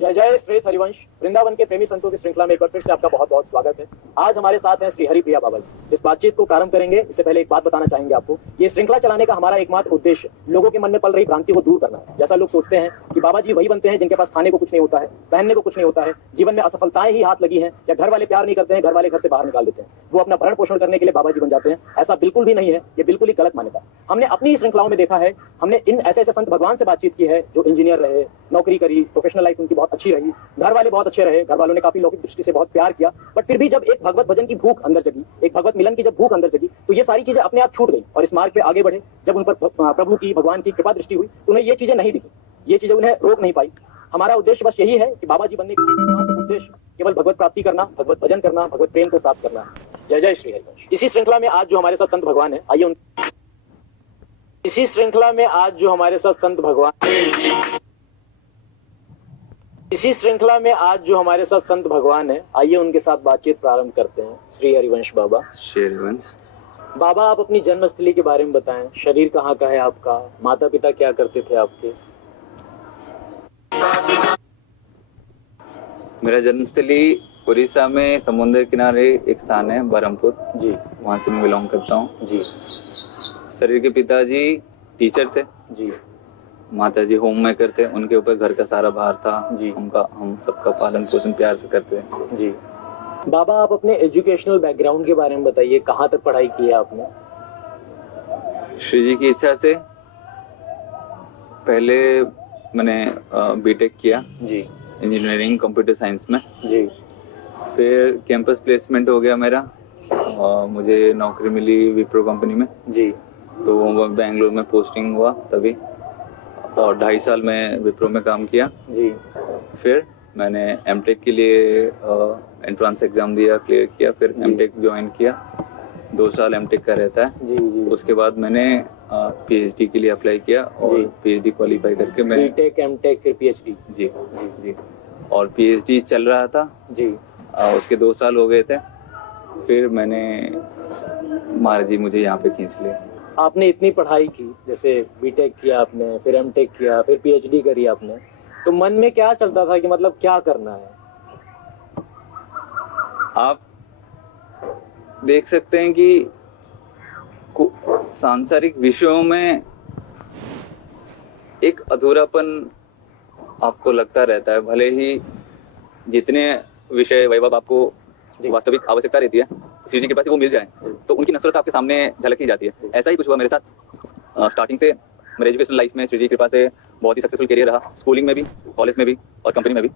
जय जय श्री हरिवंश। वृंदावन के प्रेमी संतों की श्रृंखला में एक बार फिर से आपका बहुत बहुत स्वागत है। आज हमारे साथ हैं श्री हरि प्रिया बाबा जी। इस बातचीत को प्रारंभ करेंगे इससे पहले एक बात बताना चाहेंगे आपको। ये श्रृंखला चलाने का हमारा एकमात्र उद्देश्य लोगों के मन में पल रही भ्रांति को दूर करना है। जैसा लोग सोचते हैं कि बाबा जी वही बनते हैं जिनके पास खाने को कुछ नहीं होता है, पहनने को कुछ नहीं होता है, जीवन में असफलताएं ही हाथ लगी हैं, या घर वाले प्यार नहीं करते हैं, घर वाले घर से बाहर निकाल देते हैं, वो अपना भरण पोषण करने के लिए बाबा जी बन जाते हैं। ऐसा बिल्कुल भी नहीं है, ये बिल्कुल ही गलत मान्यता। हमने अपनी श्रृंखलाओं में देखा है, हमने इन ऐसे ऐसे संत भगवान से बातचीत की है जो इंजीनियर रहे, नौकरी करी, प्रोफेशनल लाइफ उनकी बहुत अच्छी रही, घर वाले बहुत अच्छे रहे, घर वालों ने काफी लौकिक दृष्टि से बहुत प्यार किया, बट फिर भी जब एक भगवत भजन की भूख अंदर जगी, एक भगवत मिलन की जब भूख अंदर जगी, तो ये सारी चीजें अपने आप छूट गई और इस मार्ग पे आगे बढ़े। जब उन पर प्रभु की, भगवान की कृपा दृष्टि हुई तो उन्हें ये चीजें नहीं दिखी, ये चीजें उन्हें रोक नहीं पाई। हमारा उद्देश्य बस यही है कि बाबा जी बनने का उद्देश्य केवल भगवत प्राप्ति करना, भगवत भजन करना, भगवत प्रेम को प्राप्त करना है। जय जय श्री हरिवंश। इसी श्रृंखला में आज जो हमारे साथ संत भगवान है, आइए इसी श्रृंखला में आज जो हमारे साथ संत भगवान इसी श्रृंखला में आज जो हमारे साथ संत भगवान है, आइए उनके साथ बातचीत प्रारंभ करते हैं। श्री हरिवंश बाबा। श्री हरिवंश बाबा, आप अपनी जन्मस्थली के बारे में बताएं। शरीर कहाँ का है आपका, माता पिता क्या करते थे आपके? मेरा जन्मस्थली उड़ीसा में समुद्र किनारे एक स्थान है, बरहमपुर जी, वहाँ से मैं बिलोंग करता हूँ जी। शरीर के पिताजी टीचर थे जी, माताजी होम मेकर थे, उनके ऊपर घर का सारा भार था जी। हम सबका पालन पोषण प्यार से करते हैं जी। बाबा, आप अपने एजुकेशनल बैकग्राउंड के बारे में बताइए, कहाँ तक पढ़ाई की है आपने? श्री जी की इच्छा से पहले मैंने बीटेक किया जी, इंजीनियरिंग कंप्यूटर साइंस में जी, फिर कैंपस प्लेसमेंट हो गया मेरा और मुझे नौकरी मिली विप्रो कंपनी में जी, तो बेंगलुरु में पोस्टिंग हुआ तभी, और 2.5 साल में विप्रो में काम किया। जी, फिर मैंने एमटेक के लिए एंट्रेंस एग्जाम दिया, क्लियर किया, फिर एमटेक ज्वाइन किया। 2 साल एमटेक का रहता है जी, जी। उसके बाद मैंने पीएचडी के लिए अप्लाई किया और पीएचडी क्वालिफाई करके मैं बीटेक, एमटेक, फिर पीएचडी। जी जी और पीएचडी चल रहा था जी। उसके 2 साल हो गए थे, फिर मैंने महाराज जी मुझे यहाँ पे खींच लिया। आपने इतनी पढ़ाई की, जैसे बीटेक किया आपने, फिर एमटेक किया, फिर पीएचडी करी आपने, तो मन में क्या चलता था कि मतलब क्या करना है? आप देख सकते हैं कि सांसारिक विषयों में एक अधूरापन आपको लगता रहता है, भले ही जितने विषय वैभव आपको वास्तविक आवश्यकता रहती है श्री जी के पास वो मिल जाए तो उनकी नसरत आपके सामने झलक ही जाती है। ऐसा ही कुछ हुआ मेरे साथ। स्टार्टिंग से मेरे एजुकेशन लाइफ में श्री जी की कृपा से बहुत ही सक्सेसफुल करियर रहा, स्कूलिंग में भी, कॉलेज में भी और कंपनी में भी।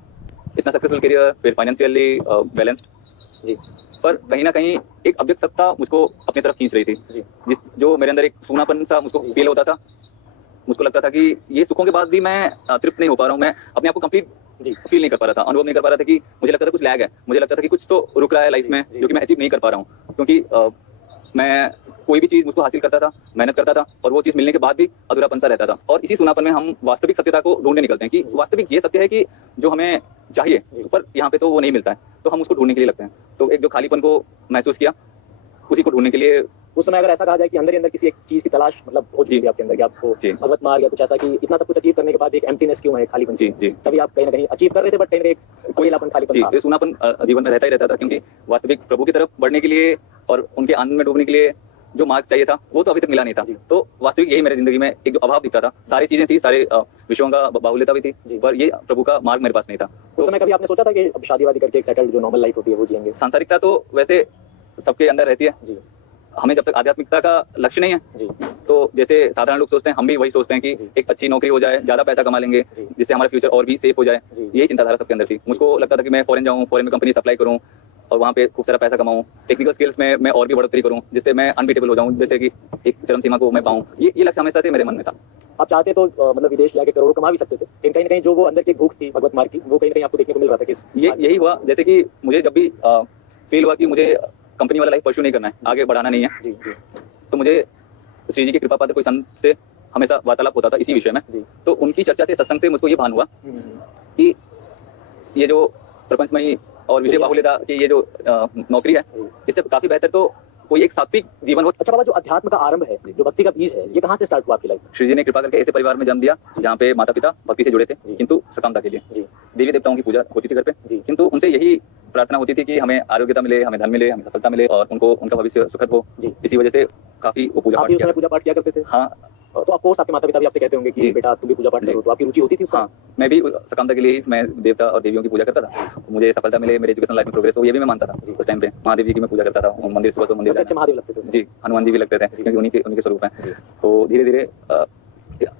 इतना सक्सेसफुल करियर, फिर फाइनेंशियली बैलेंस्ड जी, पर कहीं ना कहीं एक अव्यक्त सत्ता मुझको अपनी तरफ खींच रही थी, जो मेरे अंदर एक सूनापन सा मुझको फील होता था। मुझको लगता था कि ये सुखों के बाद भी मैं तृप्त नहीं हो पा रहा हूँ, मैं अपने आप को कंप्लीट फील नहीं कर पा रहा था, अनुभव नहीं कर पा रहा था कि मुझे लगता था कुछ लैग है, मुझे लगता था कि कुछ तो रुक रहा है लाइफ में जो कि मैं अचीव नहीं कर पा रहा हूँ, क्योंकि मैं कोई भी चीज मुझको हासिल करता था, मेहनत करता था और वो चीज मिलने के बाद भी अधूरापन सा रहता था। और इसी सूनापन में हम वास्तविक सत्यता को ढूंढने निकलते हैं कि वास्तविक ये सत्य है कि जो हमें चाहिए पर यहाँ पे तो वो नहीं मिलता है, तो हम उसको ढूंढने के लिए लगते हैं। तो एक जो खालीपन को महसूस किया उसी को ढूंढने के लिए उस समय अगर ऐसा कहा जाए कि अंदर ही अंदर किसी एक चीज की तलाश मतलब हो चुकी है आपके अंदर, कि आपको भगवत मार्ग या कुछ ऐसा कि इतना सब कुछ अचीव करने के बाद एक एम्प्टीनेस क्यों है, खालीपन? जी जी। तभी आप कहीं ना कहीं अचीव कर रहे थे बट कहीं ना कहीं कोयलापन, खालीपन था। सूनापन जीवन में रहता ही रहता था, क्योंकि वास्तविक प्रभु की तरफ बढ़ने के लिए और उनके आनंद में डूबने के लिए जो मार्ग चाहिए था वो तो अभी तक मिला नहीं था। तो वास्तविक यही मेरी जिंदगी में एक जो अभाव दिखता था, सारी चीजें थी, सारे विषयों का बाहुल्यता भी थी, पर ये प्रभु का मार्ग मेरे पास नहीं था। उस समय कभी आपने सोचा था कि अब शादी वादी करके एक सेटल्ड जो नॉर्मल लाइफ होती है वो जिएंगे? सांसारिकता तो वैसे सबके अंदर रहती है जी, हमें जब तक आध्यात्मिकता का लक्ष्य नहीं है जी, तो जैसे साधारण लोग सोचते हैं हम भी वही सोचते हैं कि एक अच्छी नौकरी हो जाए, ज्यादा पैसा कमा लेंगे जिससे हमारा फ्यूचर और भी सेफ हो जाए, यही चिंताधारा सबके अंदर थी। मुझको लगता था कि मैं फॉरेन जाऊं, फॉरेन में कंपनी अप्लाई करूं और वहाँ पे खूब सारा पैसा कमाऊं, टेक्निकल स्किल्स में मैं और भी बढ़ोतरी करूं जिससे मैं अनबीटेबल हो जाऊं, जैसे कि एक चरम सीमा को मैं पाऊं। ये लक्ष्य हमेशा से मेरे मन में था। आप चाहते तो मतलब विदेश जाके करोड़ों कमा भी सकते थे, लेकिन कहीं ना कहीं जो वो अंदर की भूख थी भगवत मार्ग की, वो कहीं ना कहीं आपको देखने को मिल रहा था कि यही हुआ। जैसे कि मुझे जब भी फील हुआ कि मुझे कंपनी वाला लाइफ परस्यू नहीं करना है, आगे बढ़ाना नहीं है जी, जी, तो मुझे श्री जी की कृपा पाते कोई संत से हमेशा वार्तालाप होता था इसी विषय में। तो उनकी चर्चा से, सत्संग से मुझको ये भान हुआ कि ये जो प्रपंचमयी और विषय बाहुल्यता की ये जो नौकरी है, इससे काफी बेहतर तो कोई एक सात्विक जीवन हो। अच्छा बाबा, जो अध्यात्म का आरंभ है, जो भक्ति का बीज है, ये कहाँ से स्टार्ट हुआ आपकी लाइफ में? श्री जी ने कृपा करके ऐसे परिवार में जन्म दिया जहाँ पे माता पिता भक्ति से जुड़े थे, किंतु सकामता के लिए। जी देवी देवताओं की पूजा होती थी घर पे, जी। किंतु उनसे यही प्रार्थना होती थी कि हमें आरोग्यता मिले, हमें धन मिले, हमें सफलता मिले और उनको उनका भविष्य सुखद हो। जी। इसी वजह से काफी वो पूजा आप पाठ भी उस किया। समय पूजा पाठ किया करते थे? हाँ तो ऑफकोर्स आपके माता पिता भी आपसे कहते होंगे कि जी। बेटा तुम भी पूजा पाठ करो, तो आपकी रुचि होती थी उस समय? हाँ, मैं भी सकामता के लिए ही मैं देवता और देवियों की पूजा करता था। मुझे सफलता मिले, मेरे एजुकेशन लाइफ में प्रोग्रेस हो, ये भी मैं मानता था। उस टाइम पे महादेव जी की मैं पूजा करता था, मंदिर सुबह से मंदिर सबसे अच्छे जाना। महादेव लगते थे उस समय? जी, हनुमान जी भी लगते थे क्योंकि उन्हीं के स्वरूप हैं। जी। तो धीरे धीरे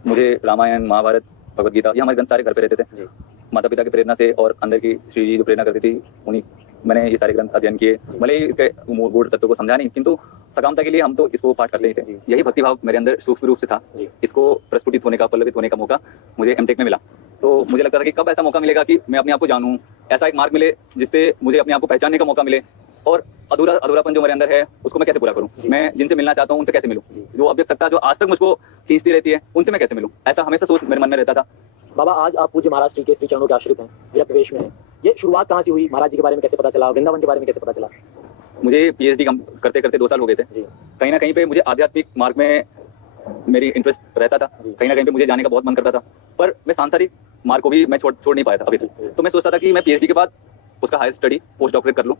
मुझे रामायण, महाभारत, भगवत गीता, ये हमारे ग्रंथ सारे घर पे रहते थे। जी। माता पिता की प्रेरणा से और अंदर की श्री जी जो प्रेरणा करती थी, उन्हीं मैंने ये सारे ग्रंथ अध्ययन किए। भले ही इसके मूलभूत तत्व को समझा नहीं, किंतु सकामता के लिए हम तो इसको पाठ करते ही थे। यही भक्ति भाव मेरे अंदर सूक्ष्म रूप से था। जी। इसको प्रस्फुटित होने का, पल्लवित होने का मौका मुझे एमटेक में मिला। तो मुझे लगता था कि कब ऐसा मौका मिलेगा कि मैं अपने आप को जानूं, ऐसा एक मार्ग मिले जिससे मुझे अपने आप को पहचानने का मौका मिले और अधूरापन जो मेरे अंदर है उसको मैं कैसे पूरा करूं। मैं जिनसे मिलना चाहता हूं उनसे कैसे मिलूं, जो अव्यक्त सत्ता जो आज तक मुझको खींचती रहती है उनसे मैं कैसे मिलूं, ऐसा हमेशा सोच मेरे मन में रहता था। बाबा, आज आप पूज्य महाराज श्री के श्री चरणों के आश्रित हैं, विरक्त वेश में हैं। ये शुरुआत कहाँ से हुई? महाराज जी के बारे में कैसे पता चला? वृंदावन के बारे में कैसे पता चला? मुझे पीएचडी करते करते 2 साल हो गए थे। जी कहीं ना कहीं पे मुझे आध्यात्मिक मार्ग में मेरी इंटरेस्ट रहता था, कहीं ना कहीं पे मुझे जाने का बहुत मन करता था, पर मैं सांसारिक मार्ग को भी मैं छोड़ नहीं पाया था अभी तक। तो मैं सोचता था कि मैं पीएचडी के बाद उसका हायर स्टडी पोस्ट डॉक्टरेट कर लूं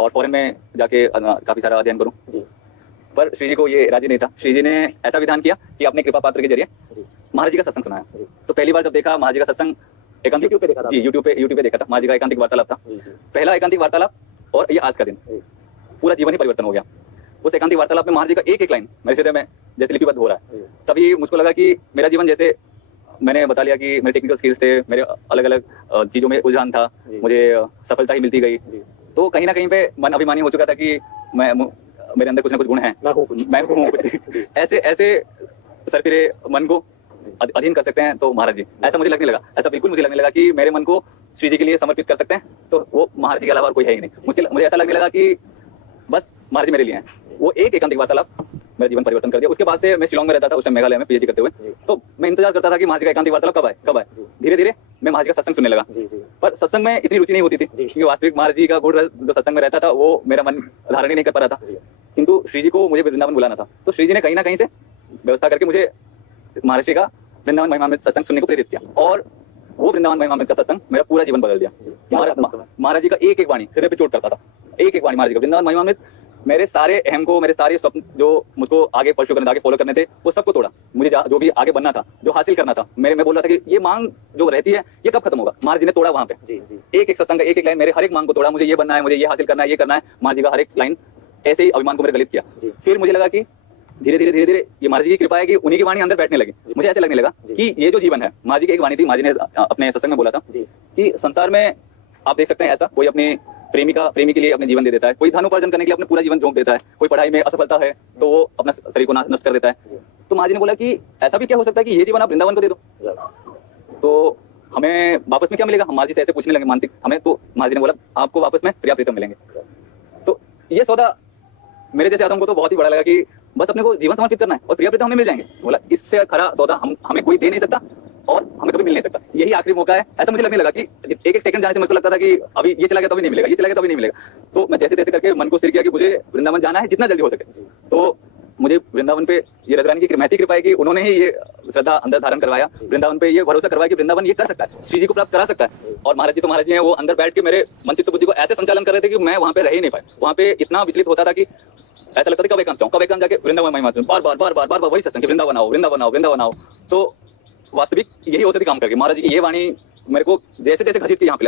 और फॉरेन में जाके काफी सारा अध्ययन करूं। जी पर श्री जी को ये राजी नहीं था। श्री जी ने ऐसा विधान किया कि अपने कृपा पात्र के जरिए जी महाराज जी का सत्संग सुनाया। तो पहली बार जब देखा महाराज जी का सत्संग, एकांतिक YouTube पे देखा था? जी, यूट्यूब पे देखा था। महाराज जी का एकांतिक वार्तालाप था, जी जी पहला एकांतिक वार्तालाप, और ये आज का दिन जी। पूरा जीवन ही परिवर्तन हो गया। उस एकांतिक वार्तालाप में महाराज जी का एक एक लाइन मेरे हृदय में जैसे लिपिबद्ध हो रहा है। जी। तभी मुझको लगा कि मेरा जीवन, जैसे मैंने बता लिया कि मेरे टेक्निकल स्किल्स थे, मेरे अलग अलग चीजों में रुझान था, जी। मुझे सफलता ही मिलती गई। जी। तो कहीं ना कहीं पे मन अभिमानी हो चुका था कि मेरे अंदर कुछ ना कुछ गुण हैं, मैं हूँ कुछ। मैं हूँ कुछ। ऐसे सरफिरे मन को अधीन कर सकते हैं तो महाराज जी, ऐसा मुझे लगने लगा। ऐसा बिल्कुल मुझे लगने लगा कि मेरे मन को श्री जी के लिए समर्पित कर सकते हैं तो वो महाराज जी के अलावा और कोई है ही नहीं। मुझे ऐसा लगने लगा कि बस महाराज जी मेरे लिए हैं। वो एक एकांतिक वार्तालाप मेरा जीवन परिवर्तन कर दिया। उसके बाद से मैं शिलोंग में रहता था, उस टाइम मेघालय में पीएचडी करते हुए। तो मैं इंतजार करता था कि महाराज जी का एकांतिक वार्तालाप कब आए। धीरे धीरे मैं महाराज जी का सत्संग सुनने लगा, जी जी पर सत्संग में इतनी रुचि नहीं होती थी क्योंकि वास्तविक महाराज जी का गुण जो सत्संग में रहता था वो मेरा मन धारण ही नहीं कर पा रहा था। किंतु श्री जी को मुझे वृंदावन बुलाना था, तो श्री जी ने कहीं ना कहीं से व्यवस्था करके मुझे महाराज जी का वृंदावन महिमामृत सत्संग सुनने को प्रेरित किया और वो वृंदावन महिमामृत का सत्संग मेरा पूरा जीवन बदल दिया। महाराज जी का एक एक वाणी हृदय पे चोट करता था, एक एक वाणी महाराज जी का वृंदावन महिमामृत मेरे सारे अहम को, मेरे सारे स्वप्न जो मुझको आगे परस्यू करने, आगे फॉलो करने थे, वो सबको तोड़ा। मुझे जो भी आगे बनना था, जो हासिल करना था, मैं बोल रहा था कि ये मांग जो रहती है ये कब खत्म होगा। महाराज जी ने तोड़ा वहां पे। जी जी एक एक सत्संग का एक एक लाइन मेरे हर एक मांग को तोड़ा। मुझे ये बनना है, मुझे ये हासिल करना है, ये करना है। महाराज जी का हर एक लाइन ऐसे ही अभिमान को मेरे गलित किया। फिर मुझे लगा कि धीरे धीरे ये महाराज जी की कृपा है कि उन्हीं की वाणी अंदर बैठने लगी। मुझे ऐसे लगने लगा कि ये जो जीवन है, महाराज जी की एक वाणी थी, महाराज जी ने अपने सत्संग में बोला था कि संसार में आप देख सकते हैं ऐसा कोई अपनी प्रेमी के लिए अपने जीवन दे देता है, कोई धन उपार्जन करने के लिए अपना पूरा जीवन झोंक देता है, कोई पढ़ाई में असफलता है तो वो अपना शरीर को नष्ट कर देता है। तो महाराज जी ने बोला कि ऐसा भी क्या हो सकता है कि ये जीवन आप वृंदावन को दे दो, तो हमें वापस में क्या मिलेगा। हम महाराज जी से ऐसे पूछने लगे मानसिक हमें, तो महाराज जी ने बोला आपको वापस में प्रिया प्रीतम मिलेंगे। तो ये सौदा मेरे जैसे आदमी को तो बहुत ही बड़ा लगा कि बस अपने को जीवन समर्पित करना है और प्रिया प्रीतम हमें मिल जाएंगे। बोला इससे खरा सौदा हमें कोई दे नहीं सकता और हमें कभी मिल नहीं सकता, यही आखिरी मौका है। ऐसा मुझे लगने लगा कि एक एक सेकंड जाने से मुझे लगता था कि अभी ये चला गया तो भी नहीं मिलेगा, ये चला गया तो भी नहीं मिलेगा। तो मैं जैसे तैसे करके मन को स्थिर किया कि मुझे वृंदावन जाना है जितना जल्दी हो सके। तो मुझे वृंदावन पे ये रजरानी की महती कृपा है कि उन्होंने ही ये श्रद्धा अंदर धारण करवाया, वृंदावन पे ये भरोसा करवाया कि वृंदावन ये कर सकता है, श्री जी को प्राप्त करा सकता है। और महाराज जी तो महाराज जी हैं, वो अंदर बैठ के मेरे मन चित्त बुद्धि को ऐसे संचालन कर रहे थे कि मैं वहां पे रह ही नहीं पाया। वहां पे इतना विचलित होता था कि ऐसा लगता था कब एकांत जाऊं, कब एकांत जाके वृंदावन महिमा बार वही सत्संग वृंदावन आओ वृंदावन आओ वृंदावन आओ। तो वास्तविक यही औषधि काम करके महाराज जी की ये वाणी मेरे को जैसे जैसे घसीटती यहाँ पे